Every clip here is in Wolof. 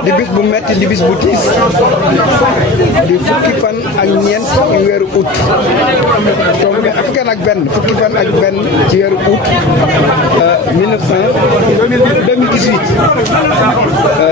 di bis bu metti di bis bu tiis di fukki fan ak ñeent ci weeru août donc fukki fan ak benn ci weeru août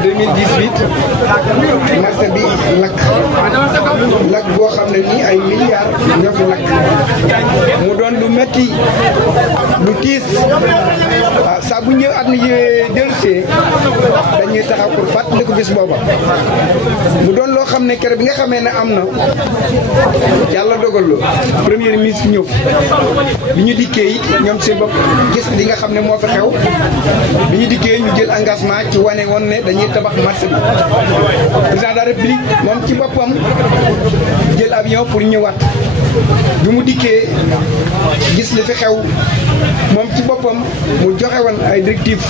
2018 marché bi lakk boo xam ne nii ay milliards ñoo fi lakk mu doon lu metti lu tiis saa bu ñëw at mi dellusee dañuy taxaw pour fàttali ko bis booba mu doon loo xam ne keroog bi nga xamee ne am na yàlla dogal lo premier ministre ñëw bi ñu dikkee it ñoom seen bopp gis li nga xam ne moo fi xew bi ñu dikkee ñu jël engagement ci wane woon ne dañuy tabax marché bi président de la république moom ci boppam jël avion pour ñëwaat bi mu dikkee gis li fi xew moom ci boppam mu joxe woon ay directives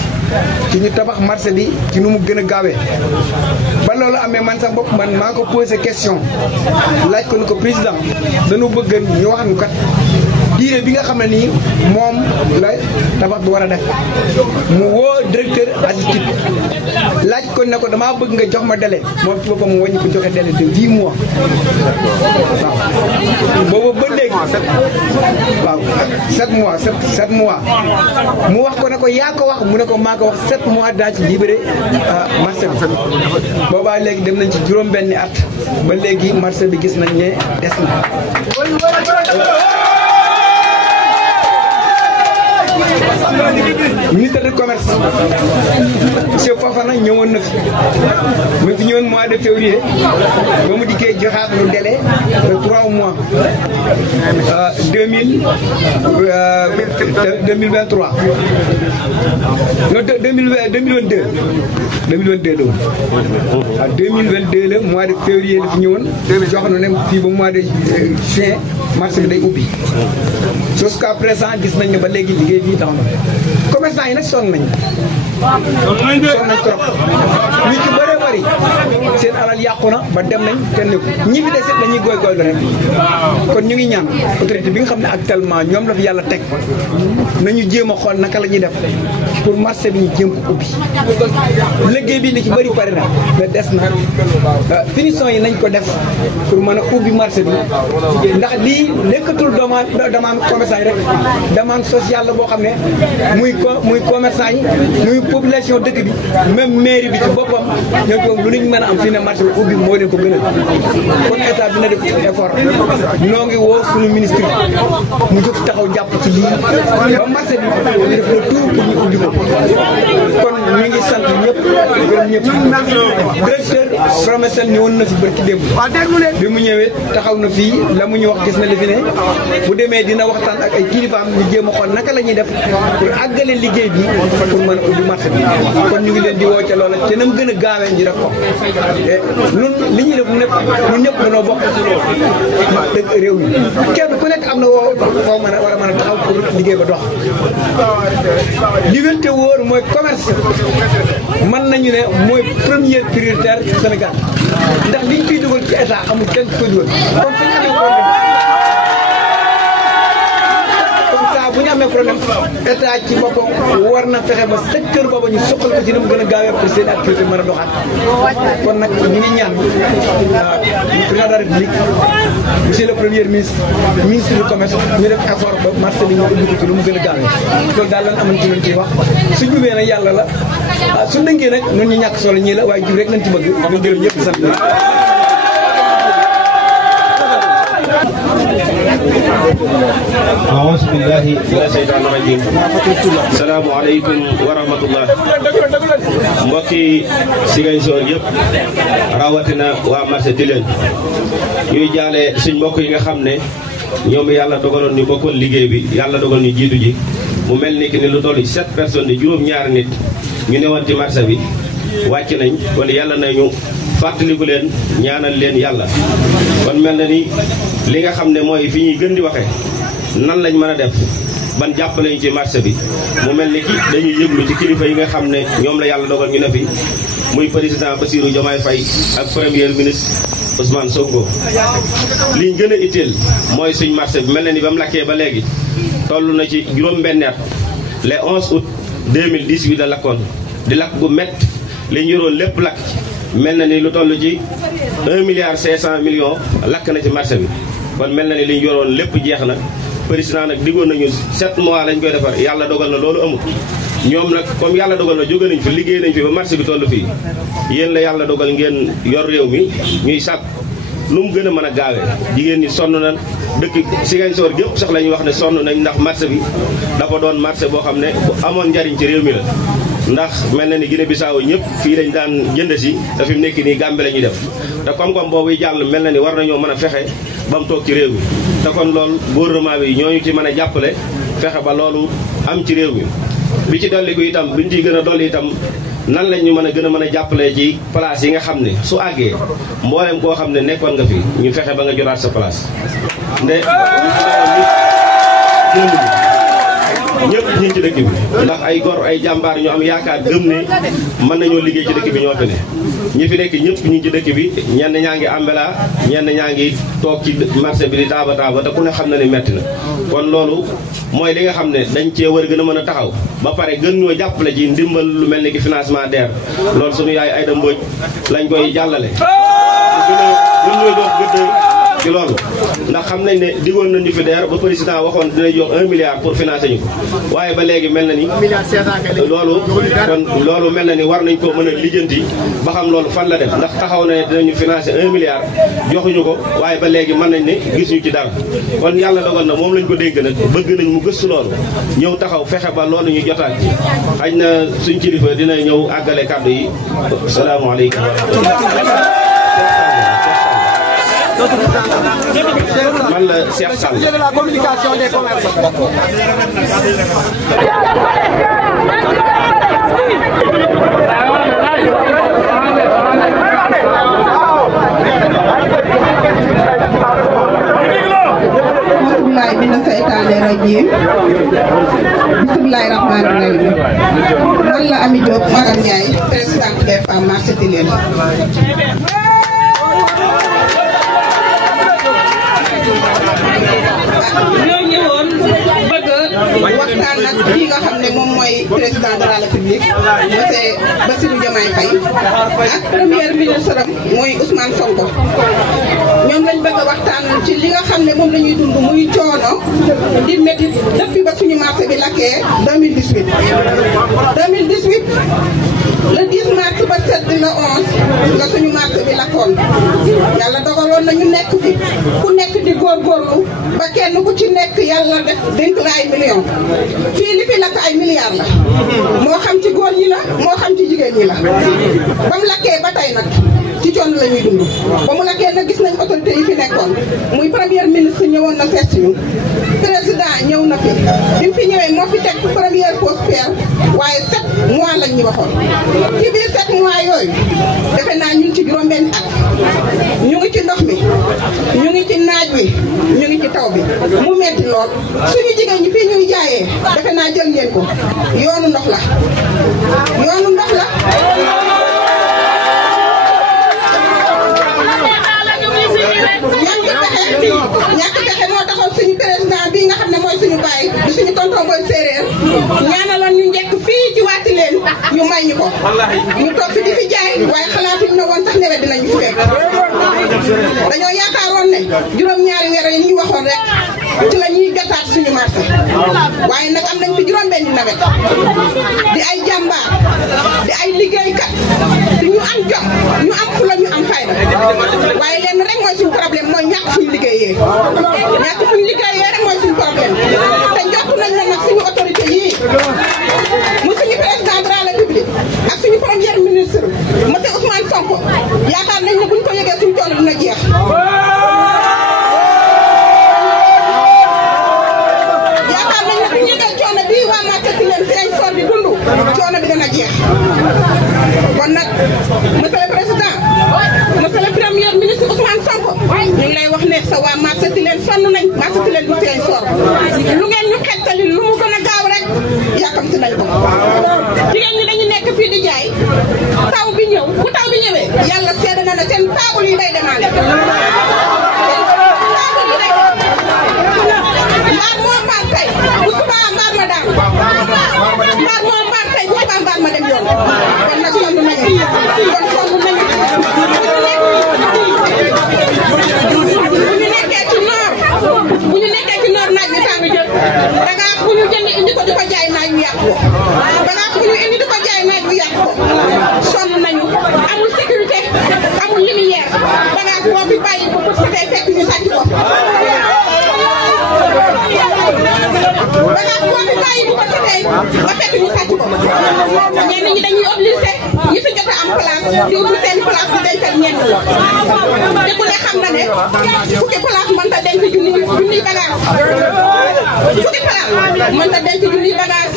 ci ñu tabax marché bi ci nu mu gën a gaawee ba loolu amee man sax bopp man maa ko posé question laaj ko ni ko président dañu bëgg ñu wax nu kat diire bi nga xam ne nii moom la tabax bi war a def mu woo directeur AGETIP laaj ko ne ko damaa bëgg nga jox ma délai moom ci boppam mu wàññi ko joxe délai de 8 mois waaw boobu ba léegi waaw 7 mois 7 mois mu wax ko ne ko yaa ko wax mu ne ko maa ko wax 7 mois daa ci libéré marché bi boobaa léegi dem nañ ci juróom-benni at ba léegi marché bi gis nañ ne des na. ministre du commerce monsieur Fofana ñëwoon na fi mu fi ñëwoon mois de février ba mu dikkee joxaat ñu délai de 3 mois 2023 non 2022 la woon waaw 2022 la mois de février la fi ñëwoon jox na ne fii ba mois de juin marché bi day ubbi jusqu'à présent gis nañ ne ba léegi liggéey bii tax na commerçant yi nag sonn nañ trop ñu ci bëree bëri seen alal yàqu na ba dem nañ kenn ñi fi desit dañuy góorgóorlu rek kon ñu ngi ñaan autorité bi nga xam ne actuellement ñoom la fi yàlla teg nañu jéem a xool naka la ñuy def pour marché bi ñu jéem ko ubbi liggéey bi li ci bëri pare na mais des na finition yi nañ ko def pour mën a ubbi marché bi ndax lii nekkatul demande commerçant yi rek demande sociale la boo xam ne muy commerçant yi muy population dëkk bi même mairie bi ci boppam ñoo ko lu ñu mën a am fii ne marché bi ubbi moo leen ko gënal kon état dina def effort noo ngi woo suñu ministre mu jóg taxaw jàpp ci lii ba marché bi ñu def le tout pour ñu ubbi ko kon ñu ngi sant ñëpp gërëm ñëpp directeur promesel ñëwoon na fi barki démb bi mu ñëwee taxaw na fii la mu ñu wax gis na li fi ne bu demee dina waxtaan ak ay kilifaam ñu jéem a xool naka la ñuy def pour àggale liggéey bi pour mën a ubbi marché bi kon ñu ngi leen di woo ca loola te nam gën a gaawee ñu def ko ñun li ñuy def ñun ñëpp dañoo bokk dëgg réew mi kenn ku nekk am na woo foo mën a war a mën a taxaw pour liggéey ba dox li wér te wóor mooy commerce mën nañu ne mooy première prioritaire Sénégal ndax liñ fiy dugal ci état amul kenn ku koy dugal comme suñu amee problème bu ñu amee problème état ci boppam war na fexe ba secteur boobu ñu soxal ko ci ni mu gën a gaawee pour seen activité mën a doxaat kon nag ñu ngi ñaan président de la république monsieur le premier ministre ministre du commerce ñu def effort ba marché bi ñu ubbi ko ci lu mu gën a gaawee loolu daal lan amante luñ ciy wax su jubee nag yàlla la su dëngee nag ñun ñu ñàkk solo ñii la waaye jub rek lañ ci bëgg ñu gërëm ñëpp di sant أعوذ بالله من الشيطان الرجيم السلام عليكم ورحمة الله mbokki Ziguinchor yëpp rawatina waa marché Tilène ñuy jaale suñ mbokk yi nga xam ne ñoom yàlla dogaloon ñu bokkoon liggéey bi yàlla dogal ñu jiitu ji mu mel ni ki ni lu toll ci 7 personnes di juróom-ñaari nit ñu newoon ci marché bi wàcc nañ kon yàlla nañu fàttaliku leen ñaanal leen yàlla. kon mel na ni li nga xam ne mooy fi ñuy gën di waxee nan lañ mën a def ban jàppale ñu ci marché bi mu mel ni ki dañuy yëglu ci kilifa yi nga xam ne ñoom la yàlla dogal ñu ne fi muy président Bassirou Diomaye Faye ak premier ministre Ousmane Sonko. liñ gën a itteel mooy suñ marché bi mel na ni ba mu lakkee ba léegi toll na ci juróom-benn at le 11 août 2018 la lakkoon di lakk gu métti li ñu yoroon lépp lakk mel na ni lu toll ci 1 milliard 500 millions lakk na ci marché bi kon mel na ni li ñu yoroon lépp jeex na. président nag diggoon nañu 7 mois lañ koy defar yàlla dogal na loolu amul ñoom nag comme yàlla dogal na jóge nañ fi liggéey nañ fi ba marché bi toll fii yéen la yàlla dogal ngeen yor réew mi ñuy sàkk nu mu gën a mën a gaawee jigéen ñi sonn na dëkk Ziguinchor gépp sax la ñuy wax ne sonn nañ ndax marché bi dafa doon marché boo xam ne bu amoon njariñ ci réew mi la ndax mel na ni Guinée Bissau ñëpp fii lañ daan jënd si te fi mu nekk nii Gambie la ñuy def te koom-koom boobu jàll mel na ni war nañoo mën a fexe ba mu toog ci réew mi te kon loolu gouvernement bi ñooñu ci mën a jàppale fexe ba loolu am ci réew mi bi ci dolli ko itam duñ ciy gën a dolli itam nan lañ ñu mën a gën a mën a jàppale ci place yi nga xam ne su àggee mboolem koo xam ne nekkoon nga fi ñu fexe ba nga jotaat sa place ñëpp ñu ngi ci dëkk bi ndax ay gor ay jàmbaar ñu am yaakaar gëm ne mën nañoo liggéey ci dëkk bi ñoo fi ne ñi fi nekk ñëpp ñu ngi ci dëkk bi ñenn ñaa ngi ambela ñenn ñaa ngi toog ci marché bi di taaba taaba te ku ne xam na ne metti na kon loolu mooy li nga xam ne dañ cee war gën a mën a taxaw ba pare gën ñoo jàppale ci ndimbal lu mel ni ki financement DER loolu suñu yaay Aïda Mbodj lañ koy jàllale gën ñoo jox gëdd ci loolu ndax xam nañ ne digoon nañu fi DER ba président waxoon dina jox 1 milliard pour financer ñu ko waaye ba léegi mel na ni loolu mel na ni war nañ ko mën a lijjanti ba xam loolu fan la def ndax taxaw na ne dinañu financer 1 milliard joxuñu ko waaye ba léegi mën nañ ne gis ñu ci dara kon yàlla dogal na moom lañ ko dénk nag bëgg nañ mu gëstu loolu ñëw taxaw fexe ba loolu ñu jotaat ci xaj na suñ kilifa dina ñëw àggale kàddu yi salaamaaleykum man la Cheikh Sall de la communication des commerçants. bismillahi mina seytaane rajim bismillahi rahmaani rahim man la Ami Diop Maram Ndiaye présidente des femmes marché Tilène. ñoo ñëwoon bëgg waxtaan nag kii nga xam ne moom mooy président de la République monsieur Bassirou Diomaye Faye ak premier ministre am mooy Ousmane Sonko ñoom lañ bëgg a waxtaan ci li nga xam ne moom la ñuy dund muy coono di métti depuis ba suñu marché bi lakkee 2018 le 10 mars ba 7 le 11 la suñu marché bi lakkoon yàlla dogaloon na ñu nekk fi ku nekk di góorgóorlu ba kenn ku ci nekk yàlla def dénk la ay millions fii li fi lakk ay milliards la moo xam ci góor ñi la moo xam ci jigéen ñi la ba mu lakkee ba tey nag ci coono la ñuy dund ba mu lakkee nag gis nañ autorité yi fi nekkoon muy premier ministre ñëwoon na seet ñu président ñëw na fi bi mu fi ñëwee moo fi teg première pause pierre waaye 7 mois lañ ñu waxoon ci biir 7 mois yooyu defe naa ñun ci juróom-benn at ñu ngi ci ndox mi ñu ngi ci naaj wi ñu ngi ci taw bi mu metti lool suñu jigéen ñi fii ñuy jaayee defe naa jël ngeen ko yoonu ndox la ñàkk pexe moo taxoon suñu président bi nga xam ne mooy suñu baay di suñu tonton booy séeréer ñaanaloon ñu njëkk fii ci waati leen ñu may ñu ko ñu toog fi di fi jaay waaye xalaatuñ ne woon sax nawet dinañu fi fekk dañoo yaakaaroon ne juróom-ñaari weer yi ñu waxoon rek ci la ñuy jotaat suñu marché waaye nag am nañ fi juróom-benn nawet di ay jàmbaar di ay liggéeykat di ñu am jom ñu am fula ñu am fayda waaye lenn rek mooy suñu problème mooy ñàkk fuñu liggéeyee rek mooy suñu problème te jot nañ la nag suñu autorité yii mu suñu président de la République ak suñu premier ministre monsieur Ousmane Sonko yaakaar nañ ne buñ ko yëgee suñu coono dina jeex monsieur le président monsieur le premier ministre Ousmane Sonko ñu ngi lay wax ne sa waa marché Tilène sonn nañ marché Tilène bu feeñ sor lu ngeen ñu xettali lu mu gën a gaaw rek yàkkamti nañ ko jigéen ñi dañu nekk fii di jaay taw bi ñëw bu taw bi ñëwee yàlla seede na ne seen taabul yi day demaale mbaar moo mbaar tey bu subaa mbaar ma daan mbaar moo mbaar tey bu subaa mbaar ma dem yoon kon nag sonn nañu kon sonn nañu bu ñu nekkee ci noor naaj bi tàng jël bagage bu ñu jënd indi ko di ko jaay naaj bi yàq ko bagage bu ñu indi di ko jaay naaj bi yàq ko sonn nañu amul sécurité amul lumière bagage boo fi bàyyi ko pour setee fekk ñu sàcc ko bagage boo fi bàyyi bu ko setee ba fekk ñu sàcc ko ñenn ñi dañuy obligé ñi fi jot a am place di ubbi seen place di dencal ñenn te ku ne xam na ne fukki place mënta denc junniy bagage fukki place mënta denc junniy bagage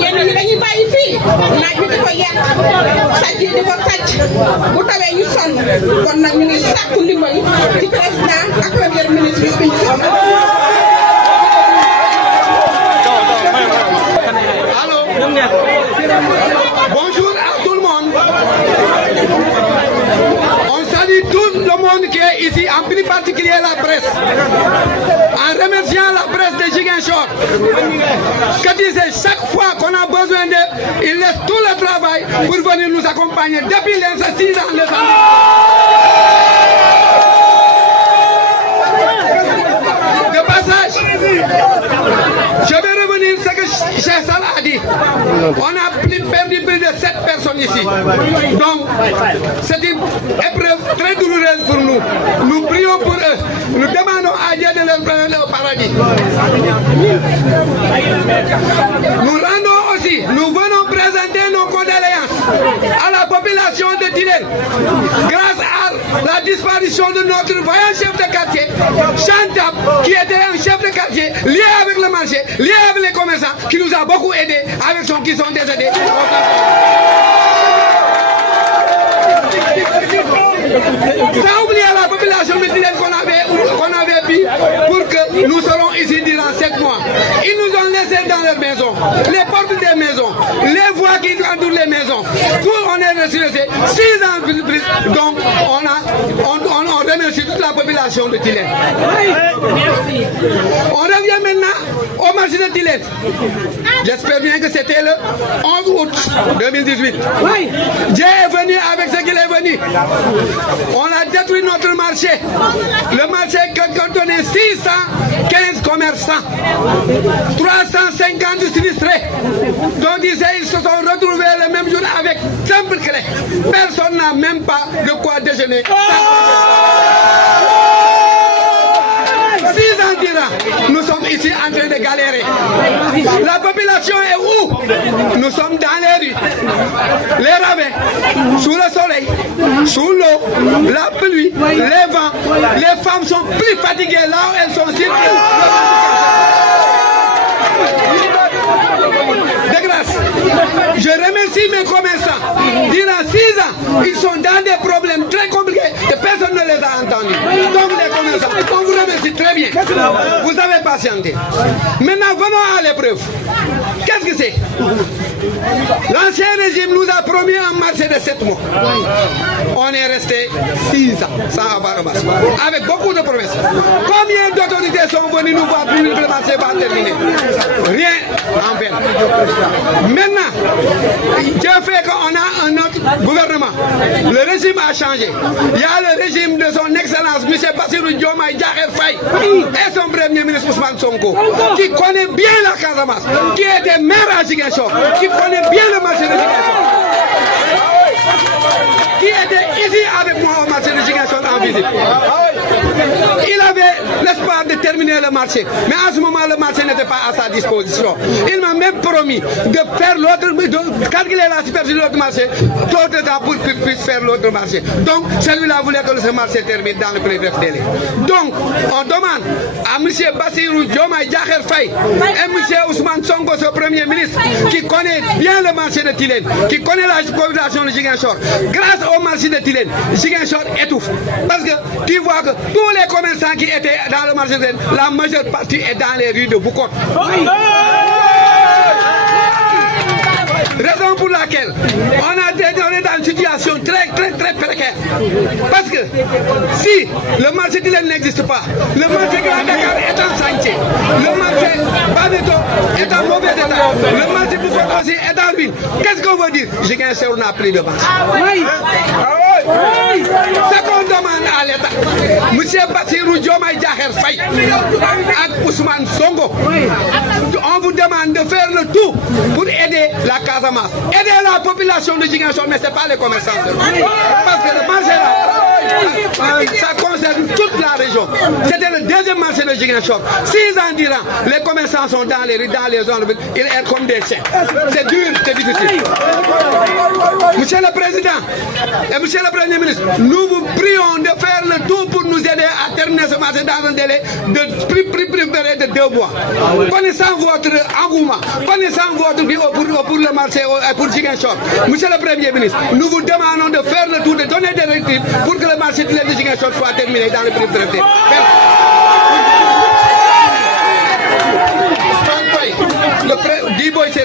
ñenn ñi dañuy bàyyi fii naaj bi di ko yàq sàcc yi di ko sàcc bu tawee ñu sonn kon nag ñu ngi sàkku ndimbal ci président ak premier ministre yu biñ Bonjour à tout le monde. On salue tout le monde qui est ici, en plus particulier la presse. En remerciant la presse de Ziguinchor, que disait chaque fois qu'on a besoin d'eux, ils laissent tout le travail pour venir nous accompagner depuis les 6 ans de passage, je vais revenir sur ce que Cheikh Sall a dit. On a perdu plus de 7 personnes ici. Donc, c'est une épreuve très douloureuse pour nous. Nous prions pour eux. Nous demandons à Dieu de leur prendre au paradis. Nous rendons aussi, nous venons présenter nos condoléances à la population de Tilène. Grâce à la disparition de notre vaillant chef de quartier, Chantab, qui était un chef de quartier lié avec le marché, lié avec les commerçants, qui nous a beaucoup aidés avec son qui sont décédés. Sans oublier la population de Tilène qu'on avait pris pour que nous serons ici durant 7 mois. Ils nous ont laissé dans leurs maisons, les portes des maisons, les voies qui entourent les maisons. Tout on est resté 6 ans plus. Donc on remercie toute la population de Tilène. On revient maintenant au marché de Tilène. J'espère bien que c'était le 11 août 2018. Dieu est venu avec ce qu'il est venu. On a détruit notre marché. Le marché contenait 615 commerçants, 350 sinistrés. Donc ils se sont retrouvés le même jour avec simple clé. Personne n'a même pas de quoi déjeuner. 6 ans durant, nous sommes ici en train de galérer. La population est où? Nous sommes dans les rues, les ravins, sous le soleil, sous l'eau, la pluie, les vents. Les femmes sont plus fatiguées là où elles sont circulées. De grâce, je remercie mes commerçants. Durant 6 ans, ils sont dans des problèmes très compliqués et personne ne les a entendus. Donc les commerçants, on vous remercie très bien. Vous avez patienté. Maintenant, venons à l'épreuve. Qu'est-ce que c'est? L'ancien régime nous a promis un marché de 7 mois. On est resté 6 ans sans avoir un marché, avec beaucoup de promesses. Combien d'autorités sont venues nous voir pour que le marché va terminer? Rien en vain. Maintenant, Dieu fait qu'on a un autre gouvernement. Le régime a changé. Il y a le régime de son excellence, M. Bassirou Diomaye Diakhar Faye, et son premier ministre Ousmane Sonko, qui connaît bien la Casamance, qui était maire à Ziguinchor, qui connaît bien le marché de Ziguinchor, qui était ici avec moi au marché de Ziguinchor en visite. Il avait l'espoir de terminer le marché, mais en ce moment le marché n'était pas à sa disposition. Il m'a même promis de faire l'autre, de calculer la superficie de l'autre marché, tout le temps pour qu'il puisse faire l'autre marché. Donc celui-là voulait que ce marché termine dans le plus bref délai. Donc on demande à M. Bassirou Diomaye Diakhar Faye et M. Ousmane Sonko, ce Premier ministre, qui connaît bien le marché de Tilène, qui connaît la population de Ziguinchor. Grâce au marché de Tilène, Ziguinchor étouffe. Parce que tu vois que tous les commerçants qui étaient dans le marché de Tilène, la majeure partie est dans les rues de Boucotte. Raison pour laquelle on est dans une situation très précaire. Parce que si le marché Tilène n'existe pas, le marché Grand Dakar est en chantier, le marché Baneto est en mauvais état, le marché Boucotte aussi est en ruine. Qu'est-ce qu'on veut dire? Ziguinchor n'a plus de marché. Ce qu'on demande à l'État, M. Bassirou Diomaye Diakhar Faye et Ousmane Sonko, on vous demande de faire le tout pour aider la Casamance, aider la population de Ziguinchor, mais ce n'est pas les commerçants. Parce que le marché là, ça concerne toute la région. C'était le deuxième marché de Ziguinchor. 6 ans durant, les commerçants sont dans les rues, dans les zones, ils sont comme des chiens. C'est dur, c'est difficile. Monsieur le Président et Monsieur le Premier ministre, nous vous prions de faire le tout pour nous aider à terminer ce marché dans un délai de plus de 2 mois. Connaissant votre engouement, connaissant votre vie pour le marché et pour Ziguinchor, Monsieur le Premier ministre, nous vous demandons de faire le tout, de donner des directives pour que le marché de Ziguinchor soit terminé dans le plus bref délai.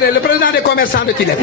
Le président des commerçants de Tilène.